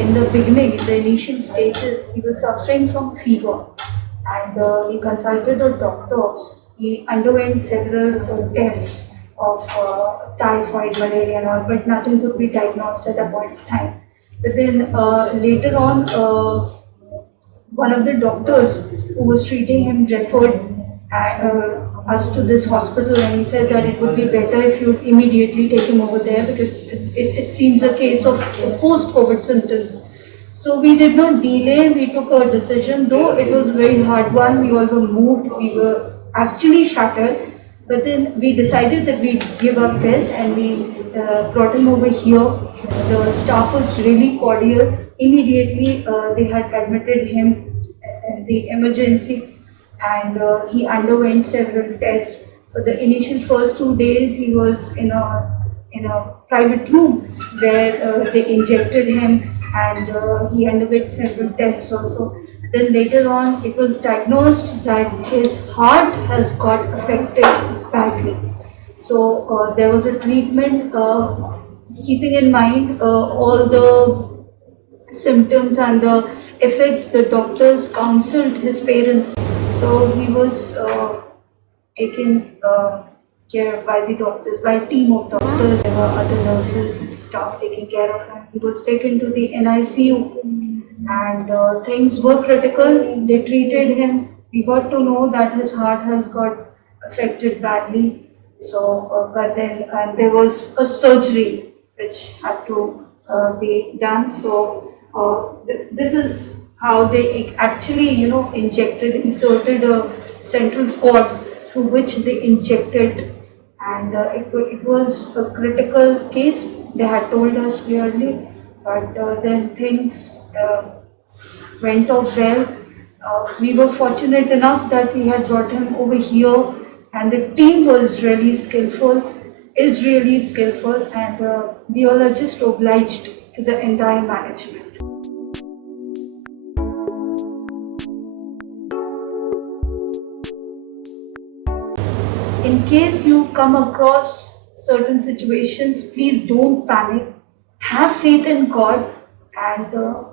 in the beginning, in the initial stages, he was suffering from fever, and he consulted a doctor. He underwent several tests of typhoid, malaria, and all, but nothing could be diagnosed at that point of time. But then later on, one of the doctors who was treating him referred us to this hospital, and he said that it would be better if you immediately take him over there because it seems a case of post-COVID symptoms. So we did not delay, we took a decision, though it was a very hard one. We all were moved, we were actually shattered, but then we decided that we'd give our best and we brought him over here. The staff was really cordial. Immediately, they had admitted him in the emergency, and he underwent several tests. For the initial first 2 days, he was in a private room where they injected him, and he underwent several tests also. Then later on, it was diagnosed that his heart has got affected badly. So there was a treatment keeping in mind all the symptoms and the effects. The doctors counseled his parents. So he was taken care of by the doctors, by a team of doctors. There were other nurses and staff taking care of him. He was taken to the NICU, and things were critical. They treated him. We got to know that his heart has got affected badly. So, but then there was a surgery which had to be done. So, this is how they actually, inserted a central cord through which they injected, and it was a critical case. They had told us clearly, but then things went off well. We were fortunate enough that we had brought him over here, and the team was really skillful, is really skillful, and we all are just obliged to the entire management. In case you come across certain situations, please don't panic. Have faith in God, and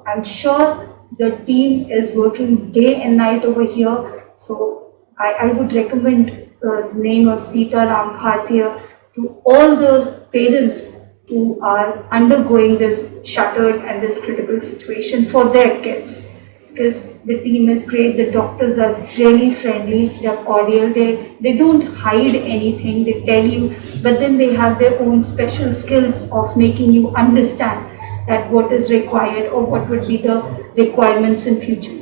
I'm sure the team is working day and night over here. So I would recommend the name of Sita Ram Bhartiya to all the parents who are undergoing this shuttered and this critical situation for their kids. Because the team is great, the doctors are really friendly, they are cordial, they don't hide anything, they tell you, but then they have their own special skills of making you understand that what is required or what would be the requirements in future.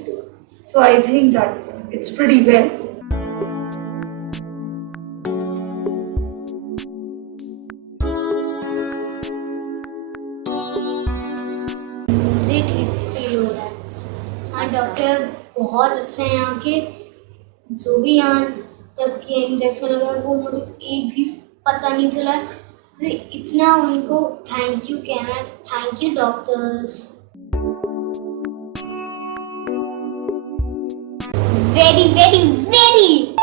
So I think that it's pretty well. मुझे ठीक feel हो रहा है। हाँ, doctor बहुत अच्छे हैं यहाँ के। जो भी यहाँ तक के इंजेक्शन लगा वो मुझे एक भी पता नहीं चला। मुझे इतना उनको थैंक यू कहना है। Thank you doctors. Very very very